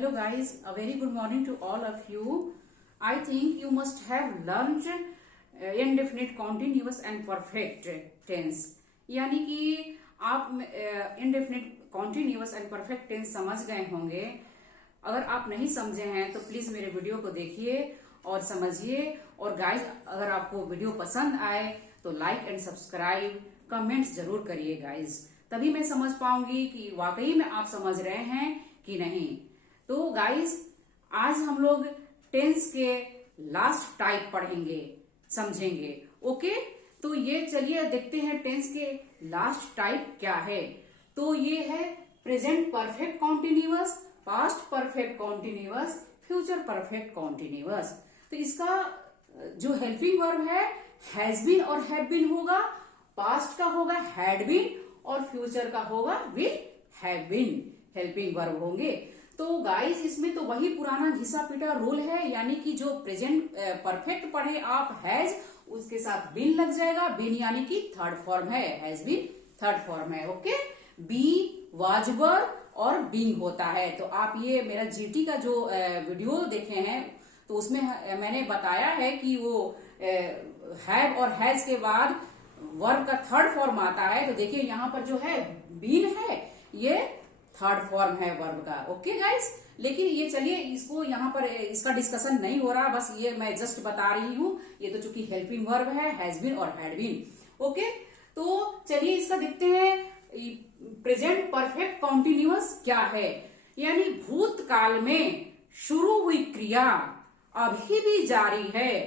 Hello guys, a very good morning to all of you. I think you must have learned indefinite continuous and perfect tense. यानी कि आप indefinite continuous and perfect tense समझ गए होंगे. अगर आप नहीं समझे हैं तो प्लीज मेरे वीडियो को देखिए और समझिए. और गाइज अगर आपको वीडियो पसंद आए तो लाइक एंड सब्सक्राइब कमेंट्स जरूर करिए गाइज. तभी मैं समझ पाऊंगी कि वाकई में आप समझ रहे हैं कि नहीं. तो गाइज आज हम लोग टेंस के लास्ट टाइप पढ़ेंगे, समझेंगे. ओके, तो ये चलिए देखते हैं टेंस के लास्ट टाइप क्या है. तो ये है present perfect continuous, past perfect continuous, future perfect continuous. तो इसका जो हेल्पिंग वर्ब है हैज बीन और हैव बीन होगा, पास्ट का होगा हैड बीन और फ्यूचर का होगा will have been. Helping verb होंगे. तो गाइस इसमें तो वही पुराना घिसा पिटा रूल है, यानी कि जो प्रेजेंट परफेक्ट पढ़े आप हैज, उसके साथ बीन लग जाएगा. बीन यानी कि थर्ड फॉर्म है, हैज बीन थर्ड फॉर्म है. ओके, बी वाज वर और बीइंग होता है. तो आप ये मेरा जीटी का जो वीडियो देखे हैं तो उसमें मैंने बताया है कि वो हैव और हैज के बाद वर्ब का थर्ड फॉर्म आता है. तो देखिए यहाँ पर जो है बीन है, ये थर्ड फॉर्म है वर्ब का. ओके गाइस, लेकिन ये चलिए इसको यहाँ पर इसका डिस्कशन नहीं हो रहा, बस ये मैं जस्ट बता रही हूँ. ये तो चूंकि हेल्पिंग वर्ब है, हैज बीन और हैड बीन. ओके, तो चलिए इसका देखते हैं प्रेजेंट परफेक्ट कॉन्टिन्यूअस क्या है. यानी भूतकाल में शुरू हुई क्रिया अभी भी जारी है,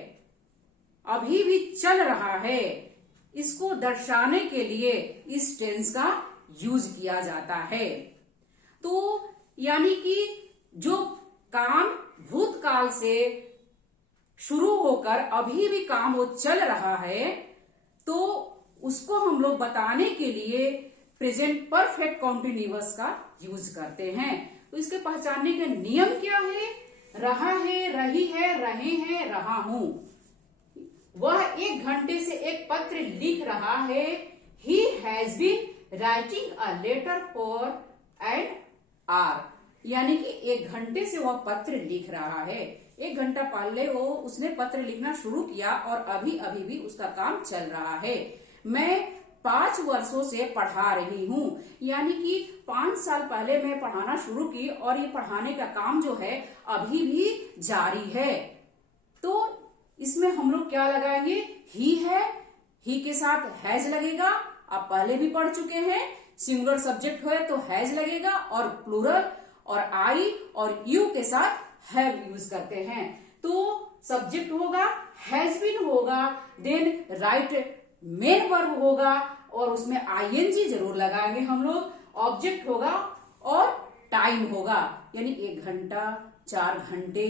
अभी भी चल रहा है, इसको दर्शाने के लिए इस टेंस का यूज किया जाता है. तो यानी कि जो काम भूतकाल से शुरू होकर अभी भी काम वो चल रहा है, तो उसको हम लोग बताने के लिए प्रेजेंट परफेक्ट कॉन्टिन्यूअस का यूज करते हैं. तो इसके पहचानने के नियम क्या है? रहा है, रही है, रहे हैं, रहा हूं. वह 1 घंटे से एक पत्र लिख रहा है. He has been writing a letter for an hour. यानी कि 1 घंटे से वह पत्र लिख रहा है. 1 घंटा पहले वो उसने पत्र लिखना शुरू किया और अभी अभी भी उसका काम चल रहा है. मैं 5 वर्षों से पढ़ा रही हूँ. यानी कि 5 साल पहले मैं पढ़ाना शुरू की और ये पढ़ाने का काम जो है अभी भी जारी है. तो इसमें हम लोग क्या लगाएंगे? ही है, ही के साथ हैज लगेगा. आप पहले भी पढ़ चुके हैं. सिंगुलर सब्जेक्ट है तो हैज लगेगा और प्लूरल और आई और यू के साथ हैव यूज करते हैं. तो सब्जेक्ट होगा, हैज बीन होगा, देन राइट मेन वर्ब होगा और उसमें आईएनजी जरूर लगाएंगे हम लोग. ऑब्जेक्ट होगा और टाइम होगा, यानी 1 घंटा, 4 घंटे,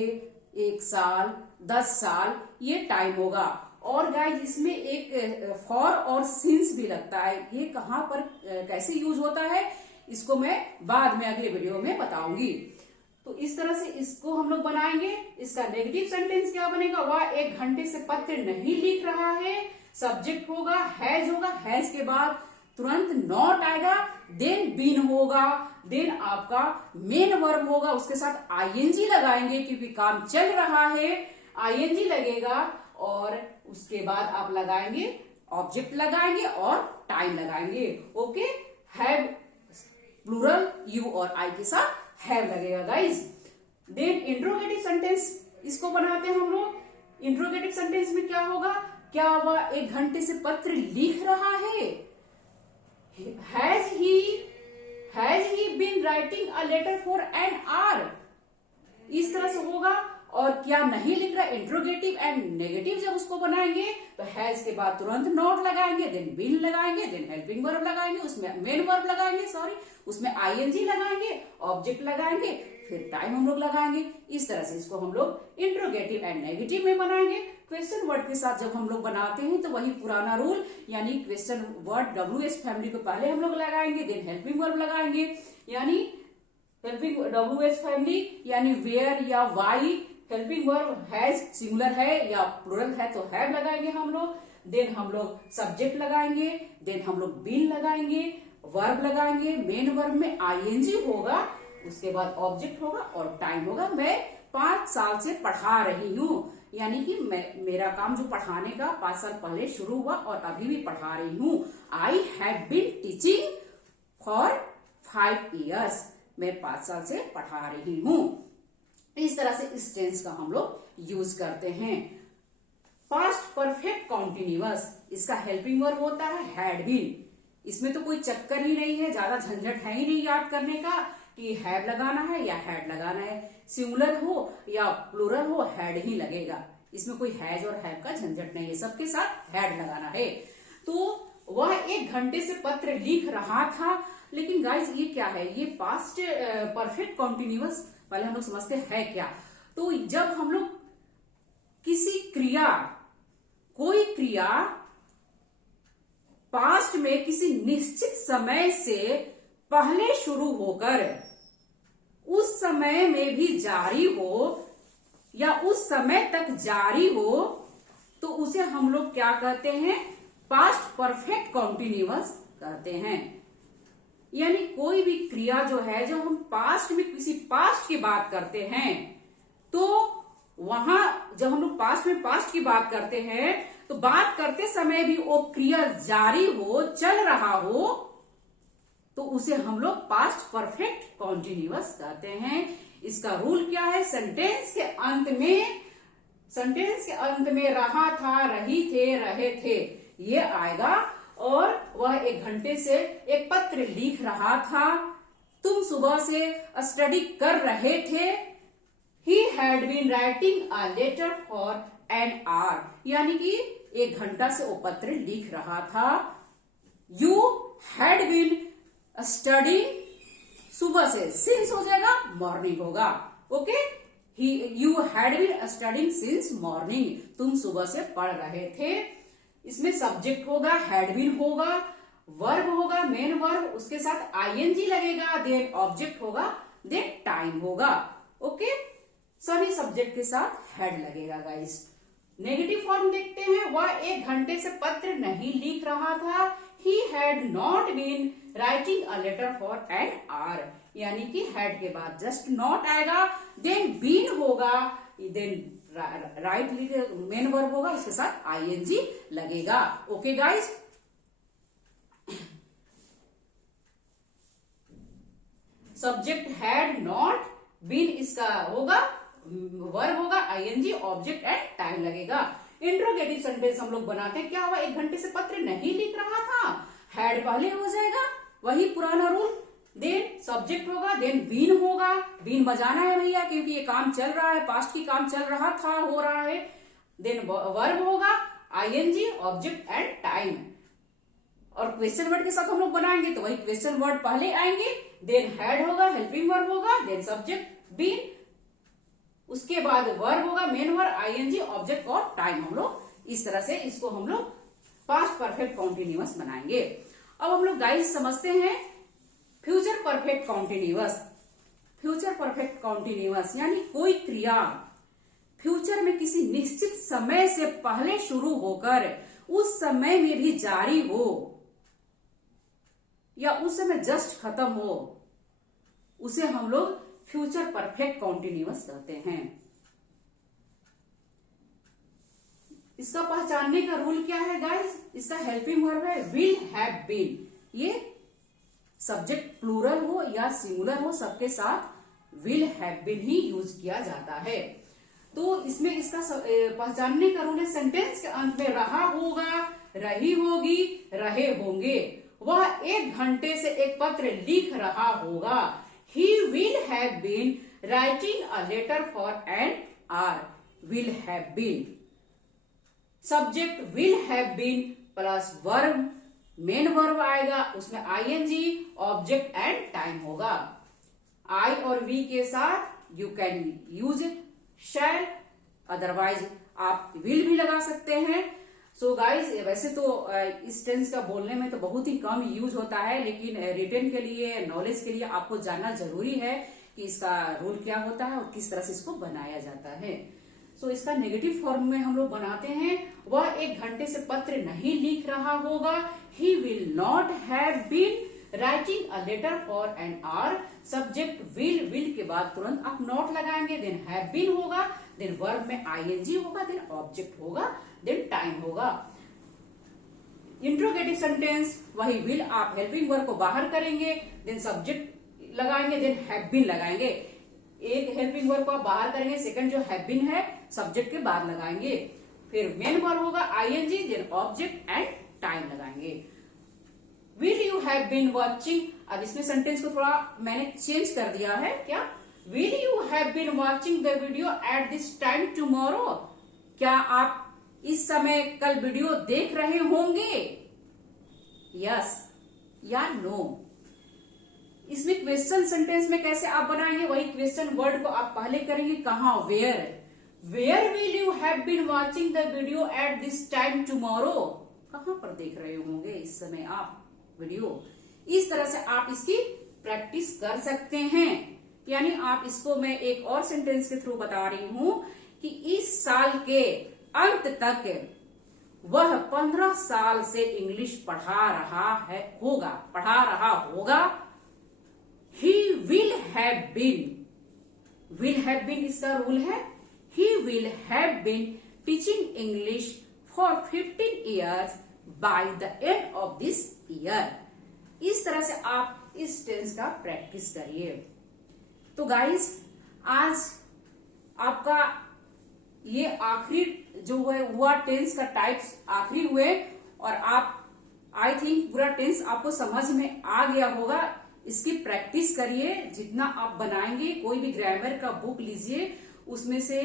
1 साल, 10 साल, ये टाइम होगा. और गाइज इसमें एक फॉर और सिंस भी लगता है. ये कहाँ पर कैसे यूज होता है इसको मैं बाद में अगले वीडियो में बताऊंगी. तो इस तरह से इसको हम लोग बनाएंगे. इसका नेगेटिव सेंटेंस क्या बनेगा? वह 1 घंटे से पत्र नहीं लिख रहा है. सब्जेक्ट होगा, हैज होगा, हैज के बाद तुरंत नॉट आएगा, देन बीन होगा, देन आपका मेन वर्ब होगा, उसके साथ आईएनजी लगाएंगे क्योंकि काम चल रहा है. आईएनजी लगेगा और उसके बाद आप लगाएंगे ऑब्जेक्ट लगाएंगे और टाइम लगाएंगे. ओके, हैव प्लूरल यू और आई के साथ हैव लगेगा गाइज. देन इंट्रोगेटिव सेंटेंस इसको बनाते हैं हम लोग. इंट्रोगेटिव सेंटेंस में क्या होगा? क्या वह 1 घंटे से पत्र लिख रहा है? Has he been writing a letter for an hour. इस तरह से होगा. और क्या नहीं लिख रहा? इंट्रोगेटिव एंड नेगेटिव जब उसको बनाएंगे तो हैज के बाद तुरंत नॉट लगाएंगे, देन बीन लगाएंगे, देन हेल्पिंग वर्ब लगाएंगे, उसमें मेन वर्ब लगाएंगे, उसमें आईएनजी लगाएंगे, ऑब्जेक्ट लगाएंगे, फिर टाइम हम लोग लगाएंगे. इस तरह से इसको हम लोग इंट्रोगेटिव एंड नेगेटिव में बनाएंगे. क्वेश्चन वर्ड के साथ जब हम लोग बनाते हैं तो वही पुराना रूल, यानी क्वेश्चन वर्ड WH फैमिली को पहले हम लोग लगाएंगे, देन हेल्पिंग वर्ब लगाएंगे. यानी हेल्पिंग WH फैमिली यानी वेयर या why. Helping verb has singular है या प्लूरल है तो हैव लगाएंगे हम लोग. देन हम लोग सब्जेक्ट लगाएंगे, देन हम लोग बीन लगाएंगे, वर्ब लगाएंगे. मेन वर्ब में आईएनजी होगा उसके बाद ऑब्जेक्ट होगा और टाइम होगा। मैं 5 साल से पढ़ा रही हूँ, यानी कि मेरा काम जो पढ़ाने का 5 साल पहले शुरू हुआ और अभी भी पढ़ा रही हूँ। I have been teaching for 5 years। मैं 5 साल से पढ़ा रही हूँ। इस तरह से इस टेंस का हम लोग यूज करते हैं। पास्ट परफेक्ट कॉन्टिन्यूअस, इसका हेल्पिंग वर्ब होता है हैड बीन। इसमें तो कोई चक्कर ही नहीं है, ज्यादा झंझट है ही नहीं याद करने का कि हैव लगाना है या हैड लगाना है। सिंगुलर हो या प्लूरल हो, हैड ही लगेगा। इसमें कोई हैज और हैव का झंझट नहीं है, सबके साथ हैड लगाना है। तो वह 1 घंटे से पत्र लिख रहा था। लेकिन गाइस ये क्या है, ये पास्ट परफेक्ट कॉन्टिन्यूअस पहले हम लोग समझते हैं क्या। तो जब हम लोग किसी क्रिया, कोई क्रिया पास्ट में किसी निश्चित समय से पहले शुरू होकर उस समय में भी जारी हो या उस समय तक जारी हो, तो उसे हम लोग क्या कहते हैं, पास्ट परफेक्ट कॉन्टिन्यूअस कहते हैं। यानी कोई भी क्रिया जो है, जब हम पास्ट में किसी पास्ट की बात करते हैं, तो वहां जब हम लोग पास्ट में पास्ट की बात करते हैं, तो बात करते समय भी वो क्रिया जारी हो, चल रहा हो, तो उसे हम लोग पास्ट परफेक्ट कॉन्टिन्यूअस कहते हैं। इसका रूल क्या है, सेंटेंस के अंत में रहा था, रही थे, रहे थे, ये आएगा। और वह 1 घंटे से एक पत्र लिख रहा था। तुम सुबह से स्टडी कर रहे थे। He had been writing a letter for an hour, यानी कि 1 घंटा से वो पत्र लिख रहा था। You had been studying, सुबह से since हो जाएगा, मॉर्निंग होगा। Okay, you had been studying since morning, तुम सुबह से पढ़ रहे थे। इसमें सब्जेक्ट होगा, हैड बीन होगा, वर्ब होगा, मेन वर्ब, उसके साथ आईएनजी लगेगा, देन ऑब्जेक्ट होगा, देन टाइम होगा। ओके, सभी सब्जेक्ट के साथ हैड लगेगा गाइस। नेगेटिव फॉर्म देखते हैं। वह 1 घंटे से पत्र नहीं लिख रहा था। He had not been writing a letter for an hour, यानी कि हैड के बाद जस्ट नॉट आएगा, देन बीन होगा, देन राइट मेन वर्ब होगा, उसके साथ आईएनजी लगेगा। Okay guys, subject had not been, इसका होगा वर्ब होगा, आईएनजी, ऑब्जेक्ट एंड टाइम लगेगा। इंट्रोगेटिव सेंटेंस हम लोग बनाते हैं। क्या हुआ, 1 घंटे से पत्र नहीं लिख रहा था, हैड पहले हो जाएगा, वही पुराना रूल। देन सब्जेक्ट होगा, देन बीन होगा, बीन बजाना है भैया क्योंकि ये काम चल रहा है, पास्ट की काम चल रहा था, हो रहा है। देन वर्ब होगा, आईएनजी, ऑब्जेक्ट एंड टाइम। और क्वेश्चन वर्ड के साथ हम लोग बनाएंगे तो वही क्वेश्चन वर्ड पहले आएंगे, देन हैड होगा, हेल्पिंग वर्ब होगा, देन सब्जेक्ट बीन, उसके बाद वर्ब होगा, मेन वर्ब, आईएनजी, ऑब्जेक्ट और टाइम। हम लोग इस तरह से इसको हम लोग पास्ट परफेक्ट कॉन्टिन्यूअस बनाएंगे। अब हम लोग गाइस समझते हैं future perfect continuous. Future perfect continuous यानी कोई क्रिया फ्यूचर में किसी निश्चित समय से पहले शुरू होकर उस समय में भी जारी हो या उस समय जस्ट खत्म हो, उसे हम लोग फ्यूचर परफेक्ट कॉन्टिन्यूअस कहते हैं। इसका पहचानने का रूल क्या है गाइस, इसका हेल्पिंग वर्ब है विल हैव बीन। ये सब्जेक्ट प्लूरल हो या सिंगुलर हो, सबके साथ विल हैव बीन ही यूज किया जाता है। तो इसमें इसका पहचानने का रूल है सेंटेंस के अंत में रहा होगा, रही होगी, रहे होंगे। वह 1 घंटे से एक पत्र लिख रहा होगा। He will have been writing a letter for an hour. Will have been. Subject will have been plus verb, main verb आएगा, उसमें आईएनजी, ऑब्जेक्ट एंड टाइम होगा। आई और वी के साथ you can use shall, otherwise आप will भी लगा सकते हैं। सो गाइस, वैसे तो इस टेंस का बोलने में तो बहुत ही कम यूज होता है, लेकिन रिटन के लिए, नॉलेज के लिए आपको जानना जरूरी है कि इसका रूल क्या होता है और किस तरह से इसको बनाया जाता है। सो इसका नेगेटिव फॉर्म में हम लोग बनाते हैं। वह 1 घंटे से पत्र नहीं लिख रहा होगा। He will not have been writing a letter for an hour, subject will के बाद तुरंत आप नॉट लगाएंगे, देन हैव बीन होगा, देन वर्ब में आईएनजी होगा, देन ऑब्जेक्ट होगा, देन टाइम होगा। इंट्रोगेटिव सेंटेंस वही विल, आप हेल्पिंग वर्ब को बाहर करेंगे, देन सब्जेक्ट लगाएंगे, देन हैव बीन लगाएंगे। एक हेल्पिंग वर्ब को आप बाहर करेंगे, सेकंड जो हैव बीन है सब्जेक्ट के बाद लगाएंगे, फिर मेन वर्ब होगा ING, then object and time लगाएंगे। Will you have been watching, अब इसमें सेंटेंस को थोड़ा मैंने चेंज कर दिया है, क्या will you have been watching the video at this time tomorrow, क्या आप इस समय कल वीडियो देख रहे होंगे, यस या नो। इसमें क्वेश्चन सेंटेंस में कैसे आप बनाएंगे, वही क्वेश्चन वर्ड को आप पहले करेंगे, कहा where will you have been watching the video at this time tomorrow, कहां पर देख रहे होंगे इस समय आप वीडियो। इस तरह से आप इसकी प्रैक्टिस कर सकते हैं। यानी आप इसको मैं एक और सेंटेंस के थ्रू बता रही हूं कि इस साल के अंत तक वह 15 साल से इंग्लिश पढ़ा रहा होगा। ही विल हैव बीन इसका रूल है, he will have been teaching English for 15 years by the end of this year. इस तरह से आप इस टेंस का प्रैक्टिस करिए। तो गाइस, आज आपका ये आखिरी जो हुआ टेंस का टाइप्स आखिरी हुए, और आप आई थिंक पूरा टेंस आपको समझ में आ गया होगा। इसकी प्रैक्टिस करिए, जितना आप बनाएंगे। कोई भी ग्रामर का बुक लीजिए, उसमें से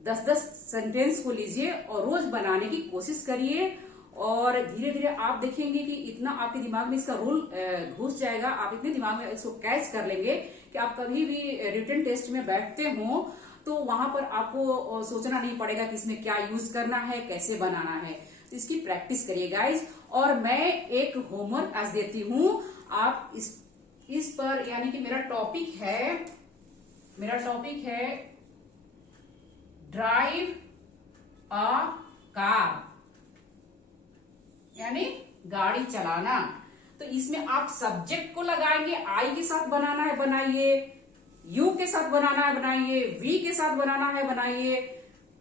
10-10 सेंटेंस को लीजिए और रोज बनाने की कोशिश करिए, और धीरे धीरे आप देखेंगे कि इतना आपके दिमाग में इसका रूल घुस जाएगा, आप इतने दिमाग में इसको कैच कर लेंगे कि आप कभी भी रिटन टेस्ट में बैठते हो तो वहां पर आपको सोचना नहीं पड़ेगा कि इसमें क्या यूज करना है, कैसे बनाना है। तो इसकी प्रैक्टिस करिए गाइज। और मैं एक होमवर्क आज देती हूं, आप इस पर, यानी कि मेरा टॉपिक है ड्राइव अ कार, यानी गाड़ी चलाना। तो इसमें आप सब्जेक्ट को लगाएंगे, आई के साथ बनाना है बनाइए, यू के साथ बनाना है बनाइए, वी के साथ बनाना है बनाइए,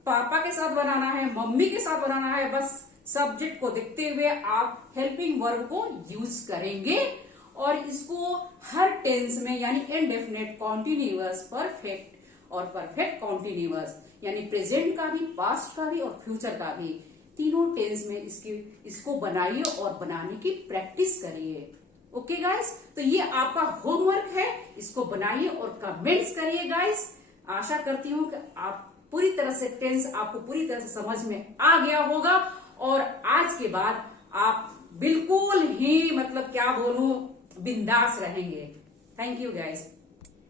पापा के साथ बनाना है, मम्मी के साथ बनाना है। बस सब्जेक्ट को देखते हुए आप हेल्पिंग वर्ब को यूज करेंगे, और इसको हर टेंस में, यानी इनडेफिनेट, कॉन्टिन्यूअस, परफेक्ट और परफेक्ट कॉन्टिन्यूअस, यानी प्रेजेंट का भी, पास्ट का भी और फ्यूचर का भी, तीनों टेंस में इसको बनाइए और बनाने की प्रैक्टिस करिए। ओके गाइस, तो ये आपका होमवर्क है, इसको बनाइए और कमेंट्स करिए गाइस। आशा करती हूँ कि आप पूरी तरह से टेंस आपको पूरी तरह से समझ में आ गया होगा, और आज के बाद आप बिल्कुल ही, मतलब क्या बोलूं, बिंदास रहेंगे। Thank you guys.